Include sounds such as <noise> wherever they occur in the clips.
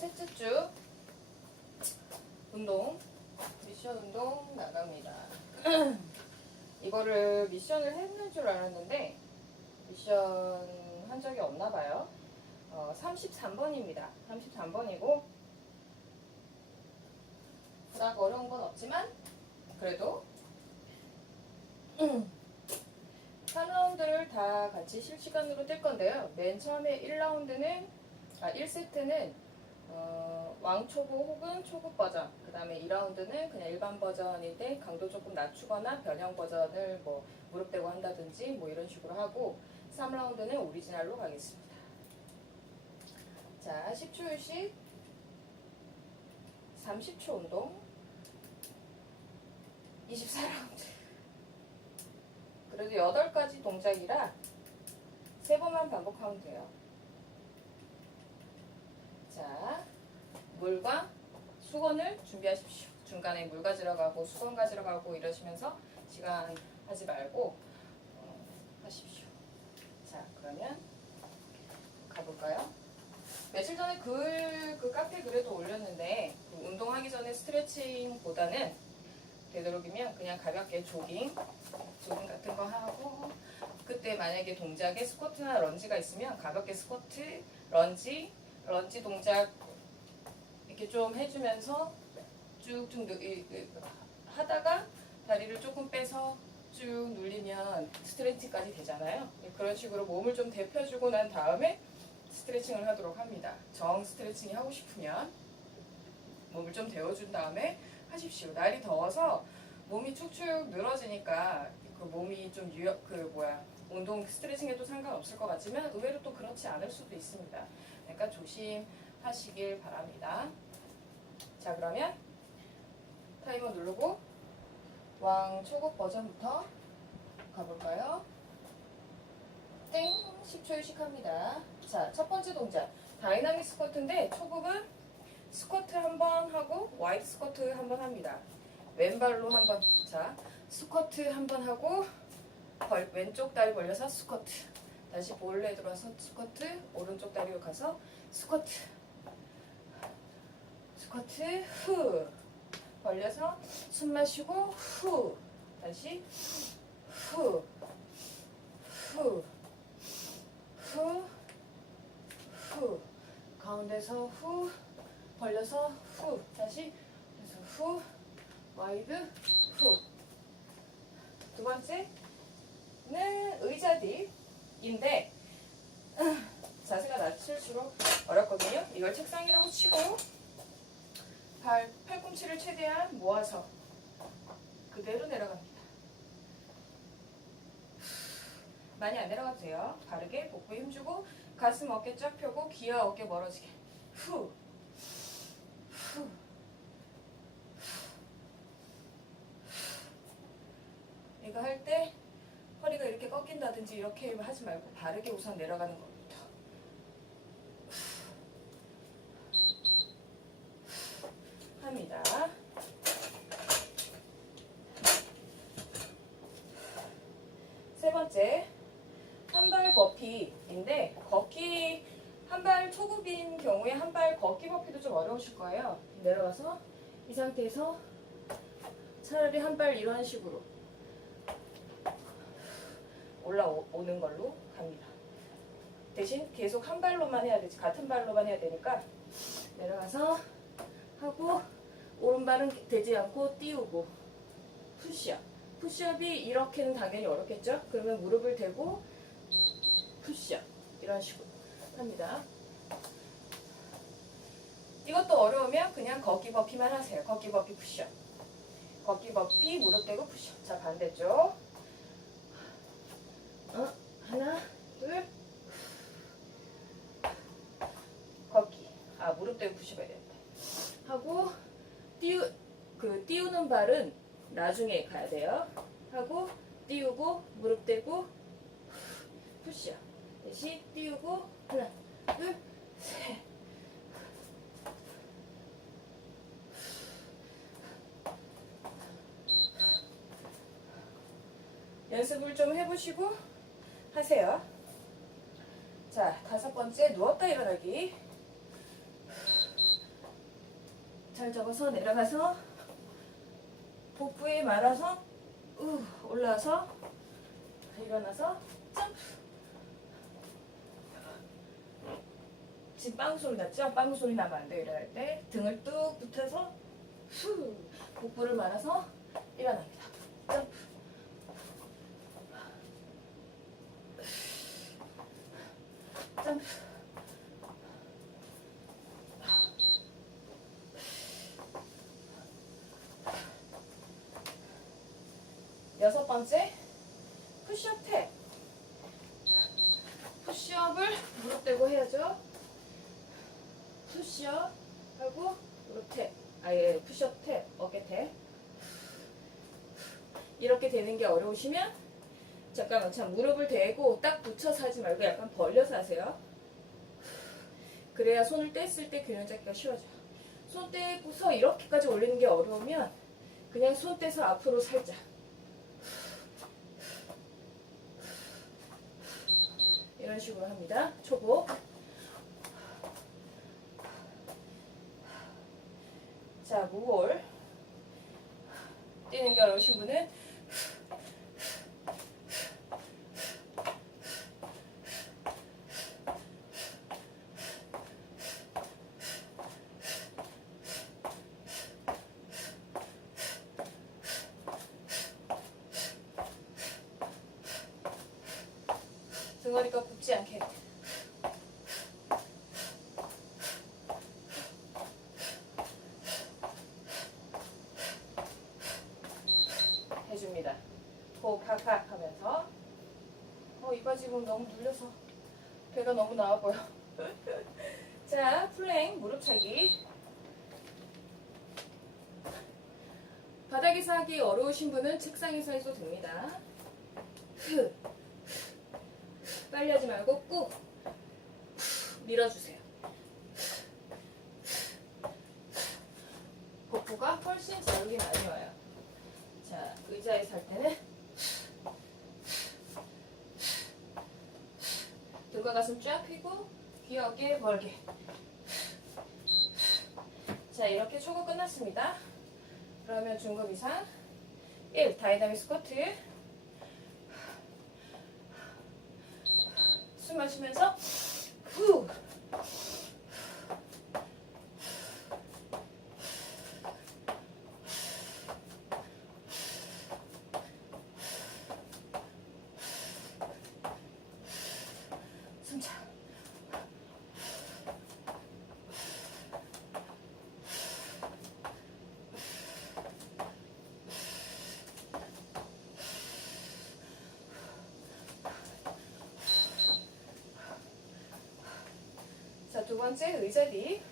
쭉 운동 미션 운동 나갑니다. <clears throat> 이거를 미션을 했는 줄 알았는데 미션 한 적이 없나 봐요. 어, 33번입니다. 33번이고 딱 어려운 건 없지만 그래도 <clears throat> 3라운드를 다 같이 실시간으로 뛸 건데요. 맨 처음에 1라운드는 아 1세트는 어, 왕초보 혹은 초급 버전 그 다음에 2라운드는 그냥 일반 버전인데 강도 조금 낮추거나 변형 버전을 뭐 무릎 대고 한다든지 뭐 이런 식으로 하고 3라운드는 오리지널로 가겠습니다. 자 10초 휴식 30초 운동 24라운드 그래도 8가지 동작이라 3번만 반복하면 돼요. 자, 물과 수건을 준비하십시오. 중간에 물 가지러 가고 수건 가지러 가고 이러시면서 시간 하지 말고 어, 하십시오. 자, 그러면 가볼까요? 며칠 전에 글, 그 카페 글에도 올렸는데 그 운동하기 전에 스트레칭보다는 되도록이면 그냥 가볍게 조깅, 조깅 같은 거 하고 그때 만약에 동작에 스쿼트나 런지가 있으면 가볍게 스쿼트, 런지, 런지 동작 이렇게 좀 해주면서 쭉쭉 하다가 다리를 조금 빼서 쭉 눌리면 스트레칭까지 되잖아요. 그런 식으로 몸을 좀 데펴주고 난 다음에 스트레칭을 하도록 합니다. 정 스트레칭이 하고 싶으면 몸을 좀 데워준 다음에 하십시오. 날이 더워서 몸이 축축 늘어지니까 그 몸이 좀 유역 그 뭐야 운동 스트레칭에도 상관없을 것 같지만 의외로 또 그렇지 않을 수도 있습니다. 그러니까 조심하시길 바랍니다. 자 그러면 타이머 누르고 왕 초급 버전부터 가볼까요? 땡 10초 휴식합니다. 자 첫 번째 동작 다이나믹 스쿼트인데 초급은 스쿼트 한 번 하고 와이드 스쿼트 한 번 합니다. 왼발로 한 번. 자, 스쿼트 한 번 하고 벌, 왼쪽 다리 벌려서 스쿼트. 다시 볼에 들어와서 스쿼트. 오른쪽 다리로 가서 스쿼트. 스쿼트 후. 벌려서 숨 마시고 후. 다시 후. 후. 후. 후. 가운데서 후. 벌려서 후 다시 그래서 후 와이드 후 두 번째는 의자뒤인데 자세가 낮을수록 어렵거든요. 이걸 책상이라고 치고 발 팔꿈치를 최대한 모아서 그대로 내려갑니다. 많이 안 내려가도 돼요. 바르게 복부에 힘주고 가슴 어깨 쫙 펴고 귀와 어깨 멀어지게. 후 이거 할 때 허리가 이렇게 꺾인다든지 이렇게 하지 말고 바르게 우선 내려가는 겁니다. 합니다. 세 번째 한발 버피인데 걷기 한 발 초급인 경우에 한 발 걷기 버피도 좀 어려우실 거예요. 내려가서 이 상태에서 차라리 한 발 이런 식으로 올라오는 걸로 갑니다. 대신 계속 한 발로만 해야 되지 같은 발로만 해야 되니까 내려가서 하고 오른발은 되지 않고 띄우고 푸시업 푸시업이 이렇게는 당연히 어렵겠죠? 그러면 무릎을 대고 푸시업 이런 식으로 합니다. 이것도 어려우면 그냥 걷기 버피만 하세요. 걷기 버피 푸시업. 걷기 버피 무릎 대고 푸시업. 자 반대쪽. 어, 하나, 둘. 걷기. 아 무릎 대고 해야 된다. 하고 띄우 그 띄우는 발은 나중에 가야 돼요. 하고 띄우고 무릎 대고 푸시업. 다시 띄우고 하나, 둘, 셋. 연습을 좀 해보시고 하세요. 자, 다섯 번째 누웠다 일어나기. 잘 잡아서 내려가서 복부에 말아서 우 올라와서 일어나서 점프 지금 빵 소리 났죠? 빵 소리 나면 안 돼요 일어날 때 등을 뚝 붙여서 후 복부를 말아서 일어납니다 점프 점프 여섯 번째 푸시업 탭. 푸시업을 무릎 대고 해야죠. 푸시업 하고 무릎 탭. 아예 푸시업 탭 어깨 탭. 이렇게 되는 게 어려우시면 잠깐만 참 무릎을 대고 딱 붙여서 하지 말고 약간 벌려서 하세요 그래야 손을 뗐을 때 균형 잡기가 쉬워져요 손 떼고서 이렇게까지 올리는 게 어려우면 그냥 손 떼서 앞으로 살짝 이런 식으로 합니다. 초보. 자, 무홀. 뛰는 게 어려우신 분은 등허리가 굽지 않게 해줍니다. 호흡 팍팍 하면서 어, 이 바지 입으면 너무 눌려서 배가 너무 나와 보여. <laughs> 자, 플랭 무릎 차기. 바닥에서 하기 어려우신 분은 책상에서 해도 됩니다. 흐. 빨리 하지 말고 꾹 밀어주세요. 복부가 훨씬 자극이 많이 와요. 자, 의자에 살 때는 등과 가슴 쫙 펴고 귀 어깨 벌게. 자, 이렇게 초급 끝났습니다. 그러면 중급 이상 1. 다이나믹 스쿼트 숨 마시면서 후 번째 의자리.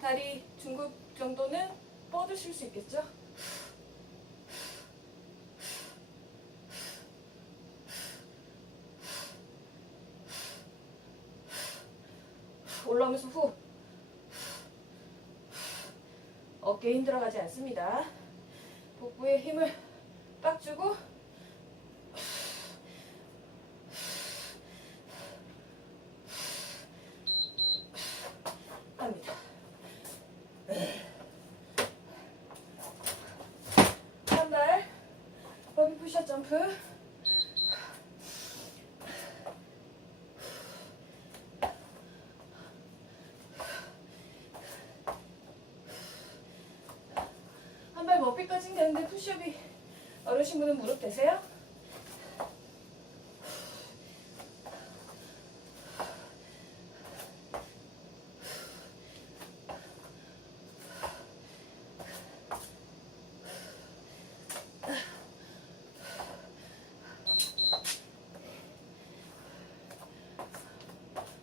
다리 중급 정도는 뻗으실 수 있겠죠? 올라오면서 후. 어깨 힘들어가지 않습니다. 복부에 힘을 딱 주고 합니다. 한발 버비 푸셔 점프 한 발 머피까지는 되는데 푸시업이 어르신 분은 무릎 대세요.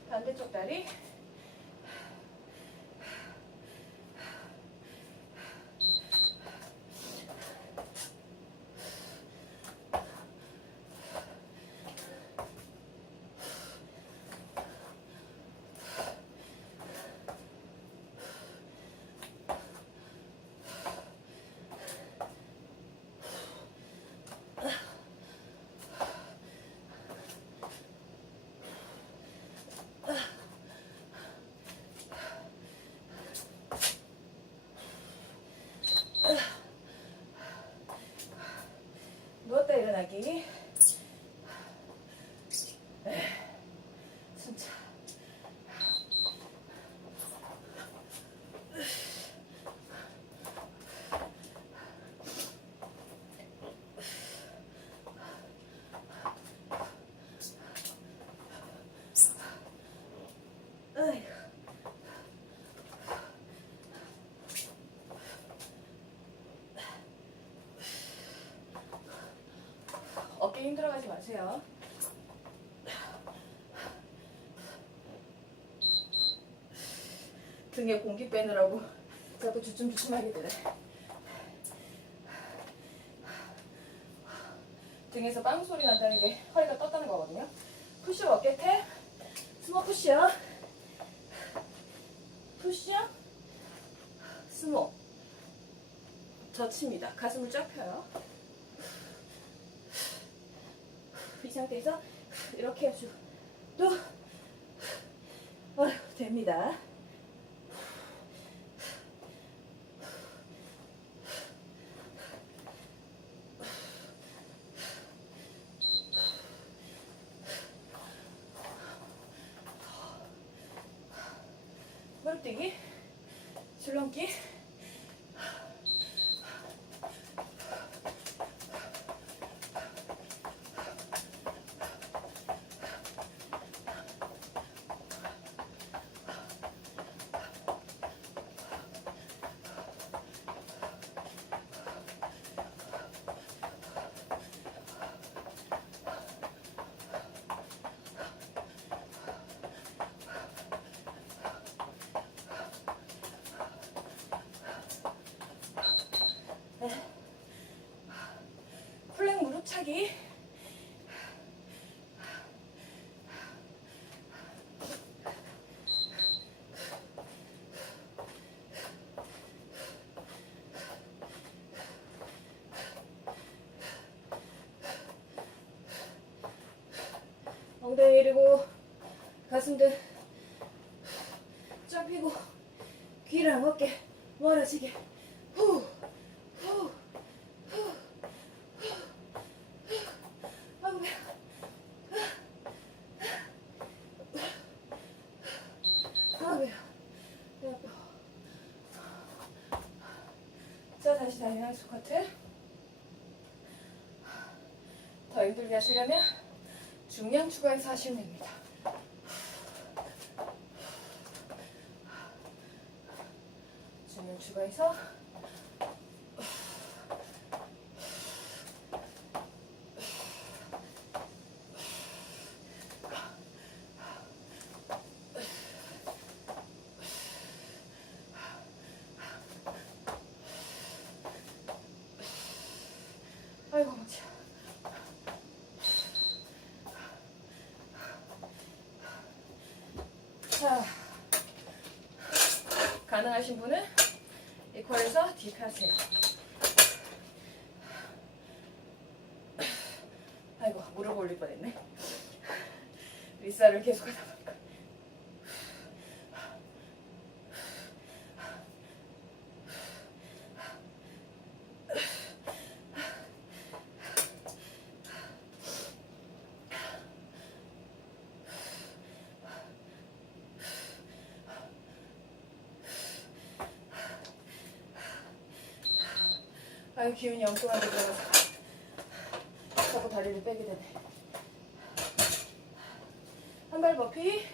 반대쪽 다리. 내려나기. 네. 순차. 아이고. 어깨 힘들어가지 마세요. 등에 공기 빼느라고 자꾸 주춤주춤하게 되네. 등에서 빵 소리 난다는 게 허리가 떴다는 거거든요. 푸시업 어깨 탭, 스모 푸시업, 푸시업, 스모. 젖힙니다. 가슴을 쫙 펴요. 이 상태에서 이렇게 해주고 또 어휴, 됩니다. 무릎 뛰기, 줄넘기. 차기. 엉덩이 내리고 가슴들 쫙 펴고 귀랑 어깨 멀어지게 후 후. 아이고 배야. 아이고 배야. 배 아파. 다이나믹 스쿼트. 더 힘들게 하시려면 중량 추가해서 하시면 됩니다. 중량 추가해서 아이고 머지야. 자, 가능하신 분은 이퀄에서 딥 하세요. 아이고 무릎 올릴 뻔했네. 리사를 계속 하다 보 아유 기운이 엉뚱하게 들어가서 자꾸 다리를 빼게 되네. 한 발 버피.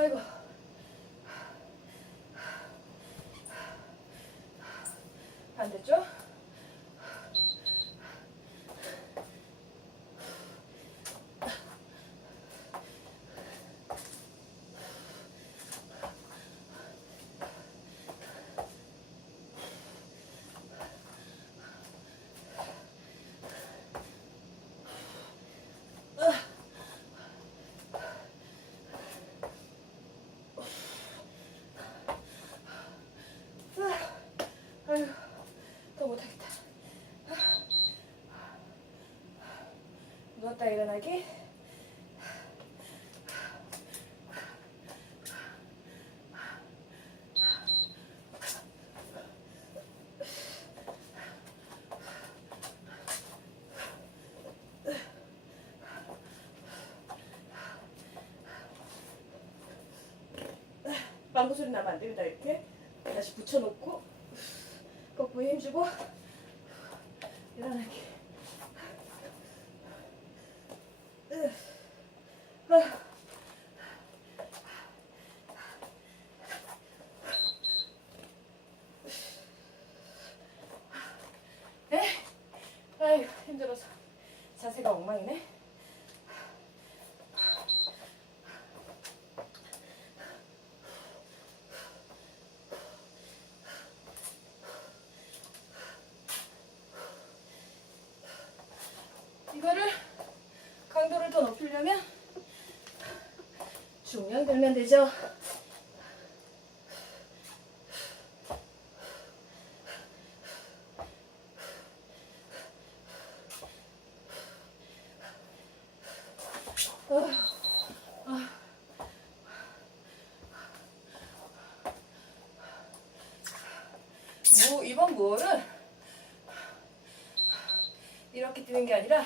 아이고. 반대쪽. 누웠다 일어나기. 망고 소리 나면 안 됩니다. 이렇게 다시 붙여놓고 거꾸로 힘주고 일어나기. 네? 아유 힘들어서 자세가 엉망이네. 이거를 강도를 더 높이려면 중량 들면 되죠. 뭐 무얼은 이렇게 뛰는 게 아니라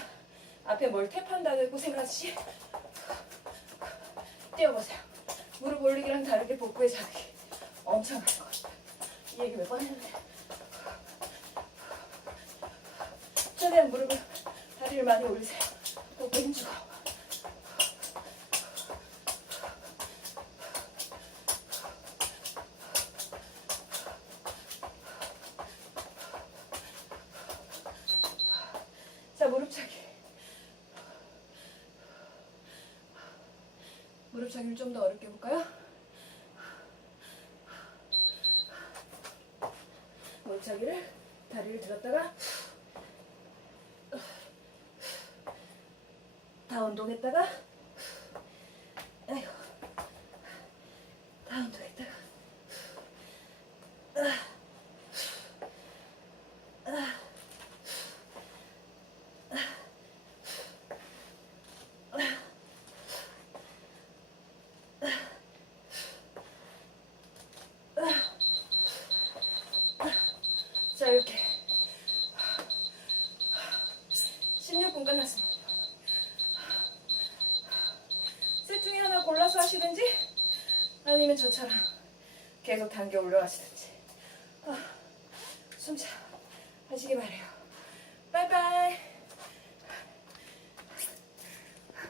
앞에 뭘 탭한다고 생각하듯이 뛰어보세요. 무릎 올리기랑 다르게 복부의 자극이 엄청 갈것 같아요. 이 얘기 몇 번 했는데 최대한 무릎을 다리를 많이 올리세요. 복부 힘주고 무릎 차기 무릎 차기를 좀 더 어렵게 해볼까요? 무릎 차기를 다리를 들었다가 다 운동했다가 아이고 다 운동했다가 자 이렇게 16분 끝났습니다. 셋 중에 하나 골라서 하시든지 아니면 저처럼 계속 당겨 올라가시든지 아, 숨차 하시기 바래요.